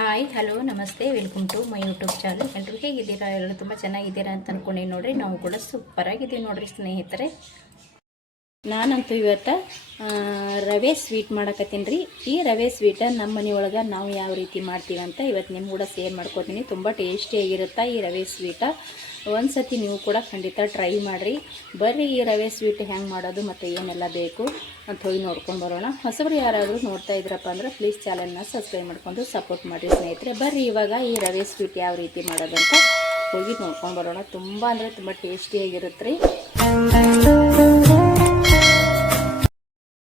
Hi hello ನಮಸ್ತೆ welcome to my YouTube channel. ಎಲ್ಲರೂ ಹೇಗಿದ್ದೀರಾ? ಎಲ್ಲರೂ ತುಂಬ ಚೆನ್ನಾಗಿದ್ದೀರಾ ಅಂತ ಅಂದ್ಕೊಂಡೆ ನೋಡ್ರಿ. ನಾವು ಕೂಡ ಸೂಪರಾಗಿದ್ದೀವಿ ನೋಡ್ರಿ ಸ್ನೇಹಿತರೆ. ನಾನಂತೂ ಇವತ್ತು ರವೆ ಸ್ವೀಟ್ ಮಾಡಕತ್ತೀನಿ ರೀ. ಈ ರವೆ ಸ್ವೀಟ ನಮ್ಮ ಮನೆಯೊಳಗೆ ನಾವು ಯಾವ ರೀತಿ ಮಾಡ್ತೀವಿ ಅಂತ ಇವತ್ತು ನಿಮ್ಮ ಕೂಡ ಶೇರ್ ಮಾಡ್ಕೋತೀನಿ. ತುಂಬ ಟೇಸ್ಟಿಯಾಗಿರುತ್ತೆ ಈ ರವೆ ಸ್ವೀಟ. ಒಂದು ಸತಿ ನೀವು ಕೂಡ ಖಂಡಿತ ಟ್ರೈ ಮಾಡಿರಿ. ಬರ್ರಿ ಈ ರವೆ ಸ್ವೀಟ್ ಹೆಂಗೆ ಮಾಡೋದು ಮತ್ತು ಏನೆಲ್ಲ ಬೇಕು ಅಂತ ಹೋಗಿ ನೋಡ್ಕೊಂಡು ಬರೋಣ. ಹೊಸಬ್ರು ಯಾರಾದರೂ ನೋಡ್ತಾ ಇದ್ರಪ್ಪ ಅಂದ್ರೆ ಪ್ಲೀಸ್ ಚಾನಲ್ನ ಸಬ್ಸ್ಕ್ರೈಬ್ ಮಾಡ್ಕೊಂಡು ಸಪೋರ್ಟ್ ಮಾಡಿರಿ ಸ್ನೇಹಿತರೆ. ಬರ್ರಿ ಇವಾಗ ಈ ರವೆ ಸ್ವೀಟ್ ಯಾವ ರೀತಿ ಮಾಡೋದಂತ ಹೋಗಿ ನೋಡ್ಕೊಂಡು ಬರೋಣ. ತುಂಬ ಅಂದರೆ ತುಂಬ ಟೇಸ್ಟಿಯಾಗಿರುತ್ತೆ ರೀ.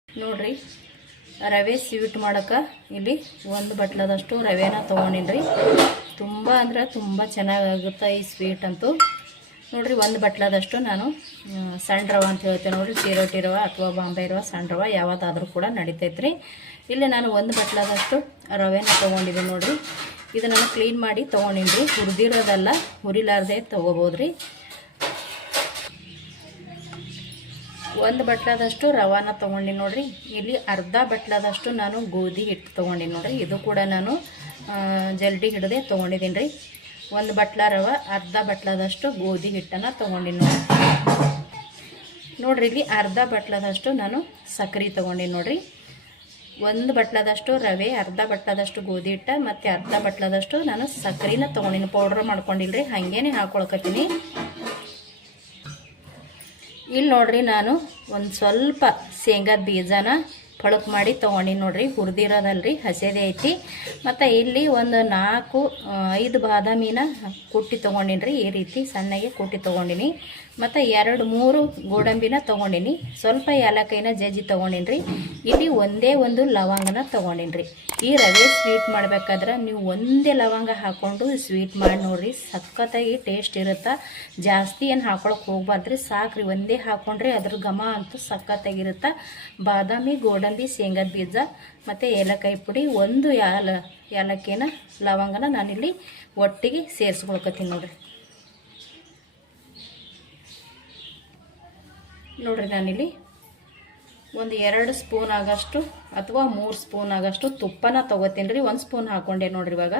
ನೋಡ್ರಿ, ರವೆ ಸ್ವೀಟ್ ಮಾಡೋಕೆ ಇಲ್ಲಿ ಒಂದು ಬಟ್ಲದಷ್ಟು ರವೆನ ತೊಗೊಂಡಿನ್ರಿ. ತುಂಬ ಅಂದ್ರೆ ತುಂಬ ಚೆನ್ನಾಗಾಗುತ್ತೆ ಈ ಸ್ವೀಟ್ ಅಂತೂ. ನೋಡಿರಿ, ಒಂದು ಬಟ್ಲದಷ್ಟು ನಾನು ಸಣ್ಣ ರವೆ ಅಂತ ಹೇಳ್ತೇನೆ ನೋಡಿರಿ. ಚಿರೋಟಿ ರವೆ ಅಥವಾ ಬಾಂಬೆ ರವೆ, ಸಣ್ಣ ರವೆ ಯಾವುದಾದ್ರೂ ಕೂಡ ನಡಿತೈತ್ರಿ. ಇಲ್ಲಿ ನಾನು ಒಂದು ಬಟ್ಲದಷ್ಟು ರವೆನ ತೊಗೊಂಡಿದ್ದೀನಿ ನೋಡಿರಿ. ಇದು ನಾನು ಕ್ಲೀನ್ ಮಾಡಿ ತೊಗೊಂಡಿನಿ. ಹುರಿದಿರೋದಲ್ಲ, ಹುರಿಲಾರ್ದೆ ತೊಗೋಬೋದ್ರಿ. ಒಂದು ಬಟ್ಲದಷ್ಟು ರವಾನ ತೊಗೊಂಡಿನಿ ನೋಡಿರಿ. ಇಲ್ಲಿ ಅರ್ಧ ಬಟ್ಲದಷ್ಟು ನಾನು ಗೋಧಿ ಹಿಟ್ಟು ತೊಗೊಂಡಿನಿ ನೋಡಿರಿ. ಇದು ಕೂಡ ನಾನು ಜಲ್ದಿ ಹಿಡದೆ ತೊಗೊಂಡಿದ್ದೀನಿ ರೀ. ಒಂದು ಬಟ್ಲ ರವೆ, ಅರ್ಧ ಬಟ್ಲದಷ್ಟು ಗೋಧಿ ಹಿಟ್ಟನ್ನು ತೊಗೊಂಡಿನಿ ನೋಡಿರಿ. ಇಲ್ಲಿ ಅರ್ಧ ಬಟ್ಲದಷ್ಟು ನಾನು ಸಕ್ಕರೆ ತೊಗೊಂಡಿನಿ ನೋಡಿರಿ. ಒಂದು ಬಟ್ಲದಷ್ಟು ರವೆ, ಅರ್ಧ ಬಟ್ಲದಷ್ಟು ಗೋಧಿ ಹಿಟ್ಟು ಮತ್ತು ಅರ್ಧ ಬಟ್ಲದಷ್ಟು ನಾನು ಸಕ್ಕರೆನ ತೊಗೊಂಡಿನಿ. ಪೌಡ್ರ್ ಮಾಡ್ಕೊಂಡಿಲ್ರಿ, ಹಾಗೇನೆ ಹಾಕೊಳ್ಕತ್ತೀನಿ. ಇಲ್ಲಿ ನೋಡ್ರಿ, ನಾನು ಒಂದು ಸ್ವಲ್ಪ ಶೇಂಗಾದ ಬೀಜನ ಪಳಕ್ ಮಾಡಿ ತೊಗೊಂಡಿನಿ ನೋಡ್ರಿ. ಹುರಿದಿರೋದಲ್ರಿ, ಹಸಿದೇ ಐತಿ. ಮತ್ತು ಇಲ್ಲಿ ಒಂದು 4-5 ಬಾದಾಮಿನ ಕುಟ್ಟಿ ತೊಗೊಂಡಿನಿ ರೀ. ಈ ರೀತಿ ಸಣ್ಣಗೆ ಕುಟ್ಟಿ ತೊಗೊಂಡಿನಿ. ಮತ್ತು 2-3 ಗೋಡಂಬಿನ ತೊಗೊಂಡಿನಿ. ಸ್ವಲ್ಪ ಏಲಕ್ಕಾಯಿನ ಜಜ್ಜಿ ತೊಗೊಂಡಿನಿ ರೀ. ಇಲ್ಲಿ ಒಂದೇ ಒಂದು ಲವಂಗನ ತೊಗೊಂಡಿನಿ ರೀ. ಈ ರವೆ ಸ್ವೀಟ್ ಮಾಡಬೇಕಾದ್ರೆ ನೀವು ಒಂದೇ ಲವಂಗ ಹಾಕ್ಕೊಂಡು ಸ್ವೀಟ್ ಮಾಡಿ ನೋಡಿರಿ, ಸಖತ್ತಾಗಿ ಟೇಸ್ಟ್ ಇರುತ್ತೆ. ಜಾಸ್ತಿ ಏನು ಹಾಕೊಳಕ್ಕೆ ಹೋಗ್ಬಾರ್ದ್ರಿ, ಸಾಕ್ರಿ ಒಂದೇ ಹಾಕ್ಕೊಂಡ್ರೆ ಅದ್ರ ಘಮ ಅಂತೂ ಸಖತ್ತಾಗಿರುತ್ತೆ. ಬಾದಾಮಿ, ಗೋಡಂಬಿ, ಶೇಂಗಾದ ಬೀಜ ಮತ್ತು ಏಲಕ್ಕಾಯಿ ಪುಡಿ, ಒಂದು ಏಲಕ್ಕಿನ ಲವಂಗನ ನಾನಿಲ್ಲಿ ಒಟ್ಟಿಗೆ ಸೇರಿಸ್ಕೊಳ್ಕತ್ತೀನಿ ನೋಡಿರಿ. ನೋಡಿರಿ, ನಾನಿಲ್ಲಿ ಒಂದು 2 ಸ್ಪೂನ್ ಆಗಷ್ಟು ಅಥವಾ 3 ಸ್ಪೂನ್ ಆಗಷ್ಟು ತುಪ್ಪನ ತೊಗೋತೀನಿ ರೀ. 1 ಸ್ಪೂನ್ ಹಾಕ್ಕೊಂಡೆ ನೋಡಿರಿ. ಇವಾಗ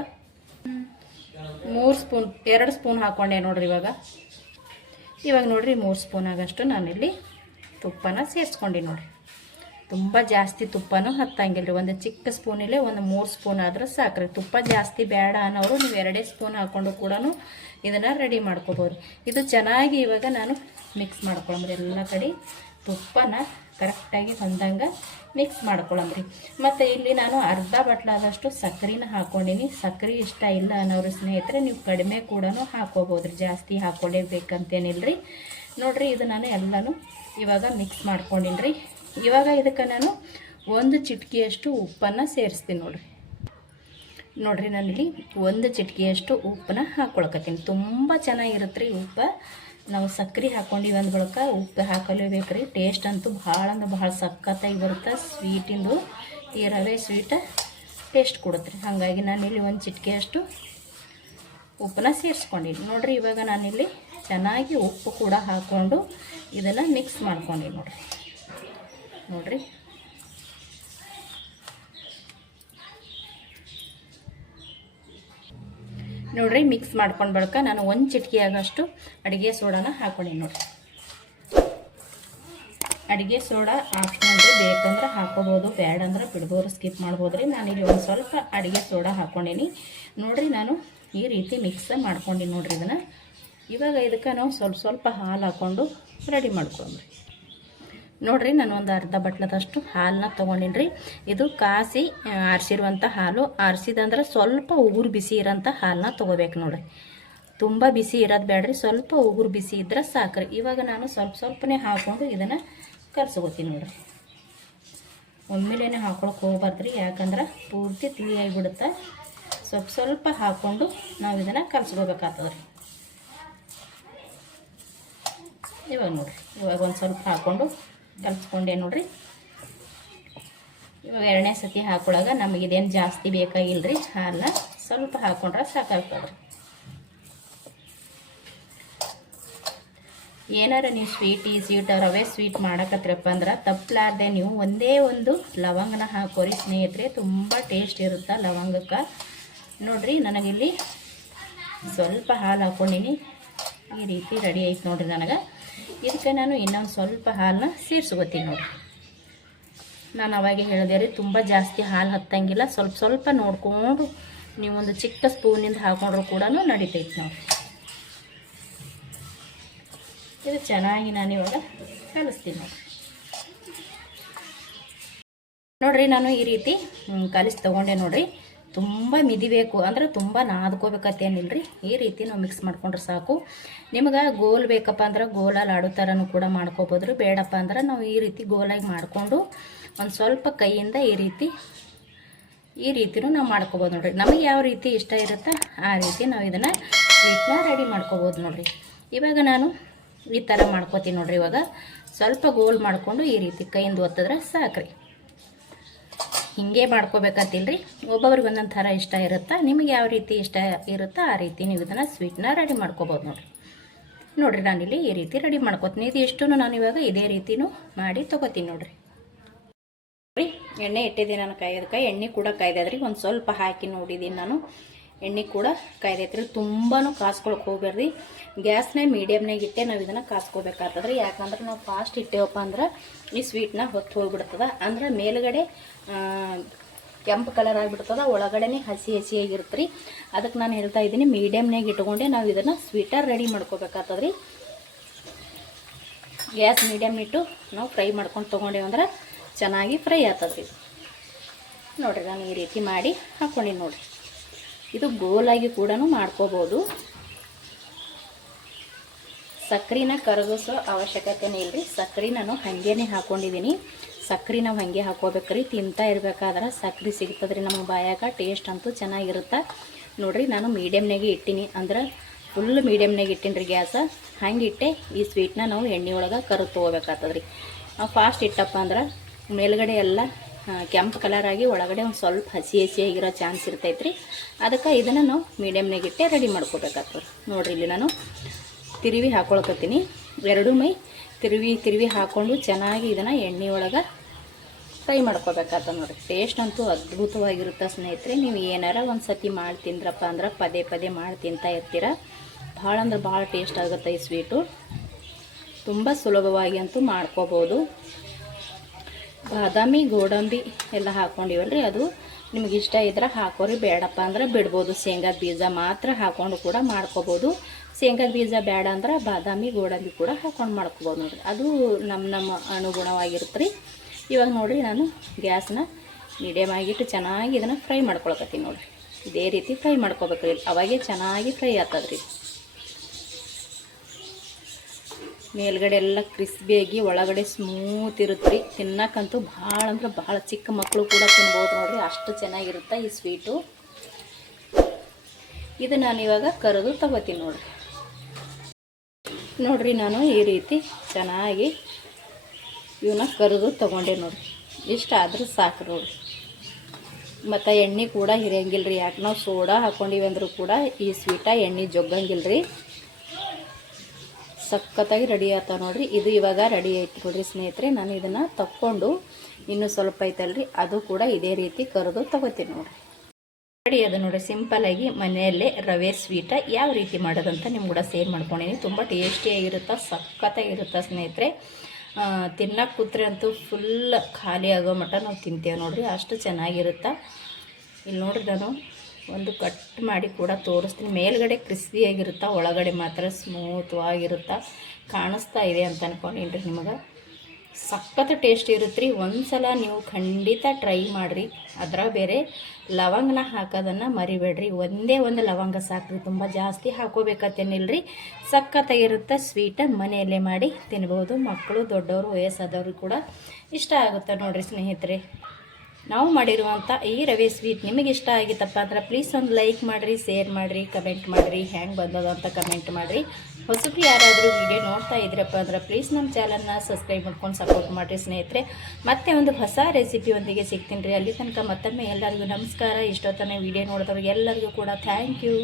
2 ಸ್ಪೂನ್ ಹಾಕ್ಕೊಂಡೆ ನೋಡಿರಿ. ಇವಾಗ ನೋಡಿರಿ 3 ಸ್ಪೂನ್ ಆಗಷ್ಟು ನಾನಿಲ್ಲಿ ತುಪ್ಪನ ಸೇರಿಸ್ಕೊಂಡೆ ನೋಡಿರಿ. ತುಂಬ ಜಾಸ್ತಿ ತುಪ್ಪನೂ ಹತ್ತಂಗಿಲ್ಲ ರೀ. ಒಂದು ಚಿಕ್ಕ ಸ್ಪೂನಿಲ್ಲೇ ಒಂದು 3 ಸ್ಪೂನ್ ಆದ್ರೆ ಸಾಕ್ರಿ. ತುಪ್ಪ ಜಾಸ್ತಿ ಬೇಡ ಅನ್ನೋರು ನೀವು 2 ಸ್ಪೂನ್ ಹಾಕ್ಕೊಂಡು ಕೂಡ ಇದನ್ನು ರೆಡಿ ಮಾಡ್ಕೋಬೋದು. ಇದು ಚೆನ್ನಾಗಿ ಇವಾಗ ನಾನು ಮಿಕ್ಸ್ ಮಾಡ್ಕೊಳಮ್ರಿ. ಎಲ್ಲ ಕಡೆ ತುಪ್ಪನ ಕರೆಕ್ಟಾಗಿ ಹೊಂದಂಗೆ ಮಿಕ್ಸ್ ಮಾಡ್ಕೊಳಮ್ರಿ. ಮತ್ತು ಇಲ್ಲಿ ನಾನು ಅರ್ಧ ಬಟ್ಲಾದಷ್ಟು ಸಕ್ಕರೆನ ಹಾಕ್ಕೊಂಡಿನಿ. ಸಕ್ಕರೆ ಇಷ್ಟ ಇಲ್ಲ ಅನ್ನೋರು ಸ್ನೇಹಿತರೆ ನೀವು ಕಡಿಮೆ ಕೂಡ ಹಾಕ್ಕೋಬೋದ್ರಿ, ಜಾಸ್ತಿ ಹಾಕ್ಕೊಳ್ಳೇಬೇಕಂತೇನಿಲ್ರಿ. ನೋಡಿರಿ, ಇದು ನಾನು ಎಲ್ಲನೂ ಇವಾಗ ಮಿಕ್ಸ್ ಮಾಡ್ಕೊಂಡಿನಿ ರೀ. ಇವಾಗ ಇದಕ್ಕೆ ನಾನು 1 ಚಿಟಿಕೆಯಷ್ಟು ಉಪ್ಪನ್ನು ಸೇರಿಸ್ತೀನಿ ನೋಡಿರಿ. ನಾನಿಲ್ಲಿ 1 ಚಿಟಿಕೆಯಷ್ಟು ಉಪ್ಪನ್ನ ಹಾಕ್ಕೊಳಕತ್ತೀನಿ. ತುಂಬ ಚೆನ್ನಾಗಿರುತ್ತೆ ರೀ ಉಪ್ಪು. ನಾವು ಸಕ್ಕರೆ ಹಾಕ್ಕೊಂಡಿವಿ ಅಂದ ಬಳಿಕ ಉಪ್ಪು ಹಾಕಲೇಬೇಕು ರೀ. ಟೇಸ್ಟ್ ಅಂತೂ ಭಾಳ ಅಂದ್ರೆ ಭಾಳ ಸಖತ್ತಾಗಿ ಬರುತ್ತೆ. ಸ್ವೀಟಿಂದು ಈ ರವೆ ಸ್ವೀಟ್ ಟೇಸ್ಟ್ ಕೊಡುತ್ತೆ ರೀ. ಹಾಗಾಗಿ ನಾನಿಲ್ಲಿ 1 ಚಿಟಿಕೆಯಷ್ಟು ಉಪ್ಪನ್ನ ಸೇರಿಸ್ಕೊಂಡಿನಿ ನೋಡಿರಿ. ಇವಾಗ ನಾನಿಲ್ಲಿ ಚೆನ್ನಾಗಿ ಉಪ್ಪು ಕೂಡ ಹಾಕ್ಕೊಂಡು ಇದನ್ನು ಮಿಕ್ಸ್ ಮಾಡ್ಕೊಂಡಿನಿ ನೋಡಿರಿ. ನೋಡ್ರಿ, ಮಿಕ್ಸ್ ಮಾಡ್ಕೊಂಡು ಬಳಿಕ ನಾನು 1 ಚಿಟಿಕೆ ಆಗಷ್ಟು ಅಡುಗೆ ಸೋಡಾನ ಹಾಕ್ಕೊಂಡಿ ನೋಡಿರಿ. ಅಡುಗೆ ಸೋಡಾ ಆಪ್ಷನಲ್ ರೀ, ಬೇಕಂದ್ರೆ ಹಾಕೋಬೋದು, ಬೇಡ ಅಂದ್ರೆ ಬಿಡ್ಬೋದು, ಸ್ಕಿಪ್ ಮಾಡ್ಬೋದು ರೀ. ನಾನಿಲ್ಲಿ ಒಂದು ಸ್ವಲ್ಪ ಅಡುಗೆ ಸೋಡಾ ಹಾಕ್ಕೊಂಡೀನಿ ನೋಡಿರಿ. ನಾನು ಈ ರೀತಿ ಮಿಕ್ಸ್ ಮಾಡ್ಕೊಂಡಿನಿ ನೋಡಿರಿ ಇದನ್ನು. ಇವಾಗ ಇದಕ್ಕೆ ನಾವು ಸ್ವಲ್ಪ ಹಾಲು ಹಾಕ್ಕೊಂಡು ರೆಡಿ ಮಾಡ್ಕೊಂಡ್ರಿ ನೋಡಿರಿ. ನಾನು ಒಂದು ಅರ್ಧ ಬಟ್ಲದಷ್ಟು ಹಾಲನ್ನ ತೊಗೊಂಡಿನಿ ರೀ. ಇದು ಕಾಸಿ ಆರಿಸಿರುವಂಥ ಹಾಲು. ಆರಿಸಿದಂದ್ರೆ ಸ್ವಲ್ಪ ಉಗುರು ಬಿಸಿ ಇರೋಂಥ ಹಾಲನ್ನ ತೊಗೋಬೇಕು ನೋಡಿರಿ. ತುಂಬ ಬಿಸಿ ಇರೋದು ಬೇಡ್ರಿ, ಸ್ವಲ್ಪ ಉಗುರು ಬಿಸಿ ಇದ್ರೆ ಸಾಕ್ರಿ. ಇವಾಗ ನಾನು ಸ್ವಲ್ಪನೇ ಹಾಕ್ಕೊಂಡು ಇದನ್ನು ಕರ್ಸ್ಕೊತೀನಿ ನೋಡಿರಿ. ಒಮ್ಮೆಲೇ ಹಾಕ್ಕೊಳಕ್ಕೆ ಹೋಗ್ಬಾರ್ದ್ರಿ, ಯಾಕಂದ್ರೆ ಪೂರ್ತಿ ತಿಳಿಯಾಗಿಬಿಡುತ್ತೆ. ಸ್ವಲ್ಪ ಹಾಕ್ಕೊಂಡು ನಾವು ಇದನ್ನು ಕರ್ಸ್ಕೋಬೇಕಾಗ್ತದೆ ರೀ. ಇವಾಗ ನೋಡಿರಿ, ಇವಾಗ ಒಂದು ಸ್ವಲ್ಪ ಹಾಕ್ಕೊಂಡು ಕಲಿಸ್ಕೊಂಡೆ ನೋಡಿರಿ. ಇವಾಗ 2ನೇ ಸತಿ ಹಾಕೊಳ್ಳಾಗ ನಮಗಿದೇನು ಜಾಸ್ತಿ ಬೇಕಾಗಿಲ್ಲ ರೀ. ಹಾಲನ್ನ ಸ್ವಲ್ಪ ಹಾಕ್ಕೊಂಡ್ರೆ ಸಾಕಾಗ್ತದೆ ರೀ. ಏನಾರ ನೀವು ಸ್ವೀಟ್ ರವೆ ಸ್ವೀಟ್ ಮಾಡಕತ್ರಪ್ಪ ಅಂದ್ರೆ ತಪ್ಪಲಾರ್ದೆ ನೀವು ಒಂದೇ ಒಂದು ಲವಂಗನ ಹಾಕೋರಿ ಸ್ನೇಹಿತರೆ. ತುಂಬ ಟೇಸ್ಟ್ ಇರುತ್ತೆ ಲವಂಗಕ್ಕೆ. ನೋಡಿರಿ ನನಗಿಲ್ಲಿ ಸ್ವಲ್ಪ ಹಾಲು ಹಾಕ್ಕೊಂಡಿನಿ. ಈ ರೀತಿ ರೆಡಿ ಆಯ್ತು ನೋಡಿರಿ. ನನಗೆ ಇದಕ್ಕೆ ನಾನು ಇನ್ನೊಂದು ಸ್ವಲ್ಪ ಹಾಲನ್ನ ಸೇರಿಸ್ಕೋತೀನಿ ನೋಡಿರಿ. ನಾನು ಅವಾಗೆ ಹೇಳಿದೆ ರೀ, ತುಂಬ ಜಾಸ್ತಿ ಹಾಲು ಹತ್ತಂಗಿಲ್ಲ, ಸ್ವಲ್ಪ ಸ್ವಲ್ಪ ನೋಡಿಕೊಂಡು ನೀವೊಂದು ಚಿಕ್ಕ ಸ್ಪೂನಿಂದ ಹಾಕೊಂಡ್ರು ಕೂಡ ನಡಿತೈತೆ ನೋಡಿ. ಇದು ಚೆನ್ನಾಗಿ ನಾನು ಇವಾಗ ಕಲಿಸ್ತೀನಿ ನೋಡಿರಿ. ನಾನು ಈ ರೀತಿ ಕಲಿಸಿ ತೊಗೊಂಡೆ ನೋಡಿರಿ. ತುಂಬ ಮಿದಿಬೇಕು ಅಂದ್ರೆ ತುಂಬ ನಾದ್ಕೋಬೇಕತ್ತೇನಿಲ್ಲ ರೀ. ಈ ರೀತಿ ನಾವು ಮಿಕ್ಸ್ ಮಾಡ್ಕೊಂಡ್ರೆ ಸಾಕು. ನಿಮ್ಗೆ ಗೋಲ್ ಬೇಕಪ್ಪ ಅಂದ್ರೆ ಗೋಲಲ್ಲಿ ಆಡೋ ಥರನೂ ಕೂಡ ಮಾಡ್ಕೋಬೋದು ರೀ. ಬೇಡಪ್ಪ ಅಂದ್ರೆ ನಾವು ಈ ರೀತಿ ಗೋಲಾಗಿ ಮಾಡಿಕೊಂಡು ಒಂದು ಸ್ವಲ್ಪ ಕೈಯಿಂದ ಈ ರೀತಿನೂ ನಾವು ಮಾಡ್ಕೋಬೋದು ನೋಡಿರಿ. ನಮಗೆ ಯಾವ ರೀತಿ ಇಷ್ಟ ಇರುತ್ತೋ ಆ ರೀತಿ ನಾವು ಇದನ್ನು ಸ್ವೀಟ್ನ ರೆಡಿ ಮಾಡ್ಕೋಬೋದು ನೋಡಿರಿ. ಇವಾಗ ನಾನು ಈ ಥರ ಮಾಡ್ಕೋತೀನಿ ನೋಡಿರಿ. ಇವಾಗ ಸ್ವಲ್ಪ ಗೋಲ್ ಮಾಡಿಕೊಂಡು ಈ ರೀತಿ ಕೈಯಿಂದ ಒತ್ತಿದ್ರೆ ಸಾಕ್ರಿ. ಹಿಂಗೆ ಮಾಡ್ಕೋಬೇಕಂತಿಲ್ರಿ. ಒಬ್ಬೊಬ್ರಿಗೆ ಒಂದೊಂದು ಥರ ಇಷ್ಟ ಇರುತ್ತಾ. ನಿಮಗೆ ಯಾವ ರೀತಿ ಇಷ್ಟ ಇರುತ್ತೋ ಆ ರೀತಿ ನೀವು ಇದನ್ನು ಸ್ವೀಟ್ನ ರೆಡಿ ಮಾಡ್ಕೋಬೋದು ನೋಡಿರಿ. ನಾನಿಲ್ಲಿ ಈ ರೀತಿ ರೆಡಿ ಮಾಡ್ಕೋತೀನಿ. ಇದು ಎಷ್ಟು ನಾನು ಇವಾಗ ಇದೇ ರೀತಿನೂ ಮಾಡಿ ತೊಗೋತೀನಿ ನೋಡಿರಿ. ಎಣ್ಣೆ ಇಟ್ಟಿದ್ದೀನಿ ನಾನು ಕಾಯೋದಕ್ಕೆ. ಎಣ್ಣೆ ಕೂಡ ಕಾಯ್ದದ್ರಿ. ಒಂದು ಸ್ವಲ್ಪ ಹಾಕಿ ನೋಡಿದ್ದೀನಿ ನಾನು. ಎಣ್ಣೆ ಕೂಡ ಕಾಯ್ದೈತ್ರಿ. ತುಂಬಾ ಕಾಸ್ಕೊಳಕ್ಕೆ ಹೋಗ್ಬೇಡ್ರಿ. ಗ್ಯಾಸ್ನ ಮೀಡಿಯಮ್ನಾಗ ಇಟ್ಟೆ ನಾವು ಇದನ್ನು ಕಾಸ್ಕೋಬೇಕಾಗ್ತದ್ರಿ. ಯಾಕಂದ್ರೆ ನಾವು ಫಾಸ್ಟ್ ಇಟ್ಟೇವಪ್ಪ ಅಂದ್ರೆ ಈ ಸ್ವೀಟ್ನ ಹೊತ್ತು ಹೋಗ್ಬಿಡ್ತದ. ಅಂದ್ರೆ ಮೇಲುಗಡೆ ಕೆಂಪು ಕಲರ್ ಆಗಿಬಿಡ್ತದ, ಒಳಗಡೆನೇ ಹಸಿ ಹಸಿಯಾಗಿರುತ್ತೆ. ಅದಕ್ಕೆ ನಾನು ಹೇಳ್ತಾ ಇದ್ದೀನಿ ಮೀಡಿಯಮ್ನಾಗ ಇಟ್ಕೊಂಡೆ ನಾವು ಇದನ್ನು ಸ್ವೀಟರ್ ರೆಡಿ ಮಾಡ್ಕೋಬೇಕಾಗ್ತದ್ರಿ. ಗ್ಯಾಸ್ ಮೀಡಿಯಮ್ ಇಟ್ಟು ನಾವು ಫ್ರೈ ಮಾಡ್ಕೊಂಡು ತೊಗೊಂಡೇವು ಅಂದ್ರೆ ಚೆನ್ನಾಗಿ ಫ್ರೈ ಆಗ್ತದ್ರಿ. ನೋಡಿರಿ ನಾನು ಈ ರೀತಿ ಮಾಡಿ ಹಾಕ್ಕೊಂಡಿನಿ ನೋಡಿರಿ. ಇದು ಗೋಲಾಗಿ ಕೂಡ ಮಾಡ್ಕೋಬೋದು. ಸಕ್ಕರೆನ ಕರಗಿಸೋ ಅವಶ್ಯಕತೆನೇ ಇಲ್ಲರಿ. ಸಕ್ಕರೆ ನಾನು ಹಾಗೇನೆ ಹಾಕ್ಕೊಂಡಿದ್ದೀನಿ. ಸಕ್ಕರೆ ನಾವು ಹಾಗೆ ಹಾಕೋಬೇಕ್ರಿ. ತಿಂತಾ ಇರಬೇಕಾದ್ರೆ ಸಕ್ಕರೆ ಸಿಗ್ತದ್ರಿ ನಮಗೆ ಬಾಯಾಗ. ಟೇಸ್ಟ್ ಅಂತೂ ಚೆನ್ನಾಗಿರುತ್ತೆ ನೋಡಿರಿ. ನಾನು ಮೀಡಿಯಮ್ನಾಗೆ ಇಟ್ಟೀನಿ, ಅಂದ್ರೆ ಫುಲ್ ಮೀಡಿಯಮ್ನಾಗೆ ಇಟ್ಟೀನಿ ರೀ ಗ್ಯಾಸ. ಹಂಗೆ ಇಟ್ಟೆ ಈ ಸ್ವೀಟ್ನ ನಾವು ಎಣ್ಣೆ ಒಳಗೆ ಕರು ತೊಗೋಬೇಕಾಗ್ತದ್ರಿ. ನಾವು ಫಾಸ್ಟ್ ಇಟ್ಟಪ್ಪ ಅಂದ್ರೆ ಮೇಲ್ಗಡೆ ಎಲ್ಲ ಕೆಂಪು ಕಲರ್ ಆಗಿ ಒಳಗಡೆ ಒಂದು ಸ್ವಲ್ಪ ಹಸಿ ಹಸಿಯಾಗಿರೋ ಚಾನ್ಸ್ ಇರ್ತೈತ್ರಿ. ಅದಕ್ಕೆ ಇದನ್ನು ನಾವು ಮೀಡಿಯಮ್ನಾಗ ಇಟ್ಟೆ ರೆಡಿ ಮಾಡ್ಕೋಬೇಕಾಗ್ತದೆ ನೋಡಿರಿ. ಇಲ್ಲಿ ನಾನು ತಿರುವಿ ಹಾಕೊಳ್ಕತ್ತೀನಿ. ಎರಡೂ ಮೈ ತಿರುವಿ ಹಾಕ್ಕೊಂಡು ಚೆನ್ನಾಗಿ ಇದನ್ನು ಎಣ್ಣೆ ಒಳಗೆ ಫ್ರೈ ಮಾಡ್ಕೋಬೇಕಾಗ್ತದೆ ನೋಡಿರಿ. ಟೇಸ್ಟ್ ಅಂತೂ ಅದ್ಭುತವಾಗಿರುತ್ತೆ ಸ್ನೇಹಿತರೆ. ನೀವು ಏನಾರ ಒಂದು ಸತಿ ಮಾಡಿ ತಿಂದ್ರಪ್ಪ ಅಂದ್ರೆ ಪದೇ ಪದೇ ಮಾಡಿ ತಿಂತಾ ಇರ್ತೀರ. ಭಾಳ ಅಂದ್ರೆ ಭಾಳ ಟೇಸ್ಟ್ ಆಗುತ್ತೆ ಈ ಸ್ವೀಟು. ತುಂಬ ಸುಲಭವಾಗಿ ಅಂತೂ ಮಾಡ್ಕೋಬೋದು. ಬಾದಾಮಿ ಗೋಡಂಬಿ ಎಲ್ಲ ಹಾಕ್ಕೊಂಡಿವಲ್ರಿ, ಅದು ನಿಮ್ಗೆ ಇಷ್ಟ ಇದ್ರೆ ಹಾಕೋರಿ, ಬೇಡಪ್ಪ ಅಂದ್ರೆ ಬಿಡ್ಬೋದು. ಶೇಂಗಾದ ಬೀಜ ಮಾತ್ರ ಹಾಕ್ಕೊಂಡು ಕೂಡ ಮಾಡ್ಕೋಬೋದು. ಶೇಂಗಾದ ಬೀಜ ಬೇಡ ಅಂದ್ರೆ ಬಾದಾಮಿ ಗೋಡಂಬಿ ಕೂಡ ಹಾಕ್ಕೊಂಡು ಮಾಡ್ಕೋಬೋದು ನೋಡಿರಿ. ಅದು ನಮ್ಮ ಅನುಗುಣವಾಗಿರುತ್ತೆ ರೀ. ಇವಾಗ ನೋಡಿರಿ ನಾನು ಗ್ಯಾಸ್ನ ಮೀಡಿಯಮ್ ಆಗಿಟ್ಟು ಚೆನ್ನಾಗಿ ಇದನ್ನು ಫ್ರೈ ಮಾಡ್ಕೊಳಕತ್ತೀನಿ ನೋಡಿರಿ. ಇದೇ ರೀತಿ ಫ್ರೈ ಮಾಡ್ಕೋಬೇಕ್ರಿ. ಅವಾಗೆ ಚೆನ್ನಾಗಿ ಫ್ರೈ ಆಗ್ತದ್ರಿ. ಮೇಲ್ಗಡೆ ಎಲ್ಲ ಕ್ರಿಸ್ಪಿಯಾಗಿ ಒಳಗಡೆ ಸ್ಮೂತ್ ಇರುತ್ತೆ. ತಿನ್ನಕ್ಕಂತೂ ಭಾಳ ಅಂದ್ರೆ ಭಾಳ ಚಿಕ್ಕ ಮಕ್ಕಳು ಕೂಡ ತಿನ್ಬೋದು ನೋಡಿರಿ. ಅಷ್ಟು ಚೆನ್ನಾಗಿರುತ್ತೆ ಈ ಸ್ವೀಟು. ಇದು ನಾನು ಇವಾಗ ಕರೆದು ತಗೋತೀನಿ ನೋಡಿರಿ. ನಾನು ಈ ರೀತಿ ಚೆನ್ನಾಗಿ ಇವನ್ನ ಕರೆದು ತೊಗೊಂಡೆ ನೋಡಿರಿ. ಇಷ್ಟ ಆದರೂ ಸಾಕು ನೋಡಿರಿ. ಮತ್ತು ಎಣ್ಣೆ ಕೂಡ ಹಿರಿಯಂಗಿಲ್ಲ ರೀ. ಯಾಕೆ ನಾವು ಸೋಡಾ ಹಾಕ್ಕೊಂಡಿವಿ ಅಂದರೂ ಕೂಡ ಈ ಸ್ವೀಟ ಎಣ್ಣೆ ಜೊಗ್ಗಂಗಿಲ್ಲ ರೀ. ಸಖತ್ತಾಗಿ ರೆಡಿ ಆಗ್ತಾವೆ ನೋಡಿರಿ. ಇದು ಇವಾಗ ರೆಡಿ ಆಯ್ತು ನೋಡಿರಿ ಸ್ನೇಹಿತರೆ. ನಾನು ಇದನ್ನು ತಕ್ಕೊಂಡು ಇನ್ನೂ ಸ್ವಲ್ಪ ಐತಲ್ರಿ, ಅದು ಕೂಡ ಇದೇ ರೀತಿ ಕರೆದು ತಗೋತೀನಿ ನೋಡಿರಿ. ರೆಡಿ ಅದು ನೋಡಿರಿ. ಸಿಂಪಲ್ಲಾಗಿ ಮನೆಯಲ್ಲೇ ರವೆ ಸ್ವೀಟ ಯಾವ ರೀತಿ ಮಾಡೋದಂತ ನಿಮ್ಗೆ ಕೂಡ ಶೇರ್ ಮಾಡ್ಕೊಂಡಿದ್ದೀನಿ. ತುಂಬ ಟೇಸ್ಟಿಯಾಗಿರುತ್ತೆ, ಸಖತ್ತಾಗಿರುತ್ತೆ ಸ್ನೇಹಿತರೆ. ತಿನ್ನಕ್ಕೆ ಕೂತ್ರೆ ಅಂತೂ ಫುಲ್ ಖಾಲಿ ಆಗೋ ಮಟ್ಟ ನಾವು ತಿಂತೇವೆ ನೋಡಿರಿ. ಅಷ್ಟು ಚೆನ್ನಾಗಿರುತ್ತೆ. ಇಲ್ಲಿ ನೋಡಿರಿ ನಾನು ಒಂದು ಕಟ್ ಮಾಡಿ ಕೂಡ ತೋರಿಸ್ತೀನಿ. ಮೇಲ್ಗಡೆ ಕ್ರಿಸ್ಪಿಯಾಗಿರುತ್ತೆ, ಒಳಗಡೆ ಮಾತ್ರ ಸ್ಮೂತ್ವಾಗಿರುತ್ತೆ. ಕಾಣಿಸ್ತಾ ಇದೆ ಅಂತ ಅನ್ಕೊಂಡಿನ್ರಿ ನಿಮಗೆ. ಸಖತ್ ಟೇಸ್ಟ್ ಇರುತ್ತೆ ರೀ. ಒಂದು ಸಲ ನೀವು ಖಂಡಿತ ಟ್ರೈ ಮಾಡಿರಿ. ಅದರ ಬೇರೆ ಲವಂಗನ ಹಾಕೋದನ್ನು ಮರಿಬೇಡ್ರಿ. ಒಂದೇ ಒಂದು ಲವಂಗ ಸಾಕ್ರಿ, ತುಂಬ ಜಾಸ್ತಿ ಹಾಕೋಬೇಕತ್ತೇನಿಲ್ರಿ. ಸಖತ್ತಾಗಿರುತ್ತೆ ಸ್ವೀಟ. ಮನೆಯಲ್ಲೇ ಮಾಡಿ ತಿನ್ಬೋದು. ಮಕ್ಕಳು, ದೊಡ್ಡವರು, ವಯಸ್ಸಾದವರು ಕೂಡ ಇಷ್ಟ ಆಗುತ್ತೆ ನೋಡಿರಿ ಸ್ನೇಹಿತರೆ. ನಾವು ಮಾಡಿರುವಂಥ ಈ ರವೆ ಸ್ವೀಟ್ ನಿಮಗೆ ಇಷ್ಟ ಆಗಿತ್ತಪ್ಪ ಅಂದ್ರೆ ಪ್ಲೀಸ್ ಒಂದು ಲೈಕ್ ಮಾಡಿರಿ, ಶೇರ್ ಮಾಡಿರಿ, ಕಮೆಂಟ್ ಮಾಡಿರಿ. ಹೆಂಗೆ ಬಂದದ ಅಂತ ಕಮೆಂಟ್ ಮಾಡಿರಿ. ಹೊಸಬ್ರು ಯಾರಾದರೂ ವಿಡಿಯೋ ನೋಡ್ತಾ ಇದ್ರಪ್ಪ ಅಂದ್ರೆ ಪ್ಲೀಸ್ ನಮ್ಮ ಚಾನಲ್ನ ಸಬ್ಸ್ಕ್ರೈಬ್ ಮಾಡ್ಕೊಂಡು ಸಪೋರ್ಟ್ ಮಾಡಿರಿ ಸ್ನೇಹಿತರೆ. ಮತ್ತೆ ಒಂದು ಹೊಸ ರೆಸಿಪಿಯೊಂದಿಗೆ ಸಿಗ್ತೀನಿ ರೀ. ಅಲ್ಲಿ ತನಕ ಮತ್ತೊಮ್ಮೆ ಎಲ್ಲರಿಗೂ ನಮಸ್ಕಾರ. ಇಷ್ಟೊತ್ತನೇ ವಿಡಿಯೋ ನೋಡಿದವ್ರಿಗೆ ಎಲ್ಲರಿಗೂ ಕೂಡ ಥ್ಯಾಂಕ್ ಯು.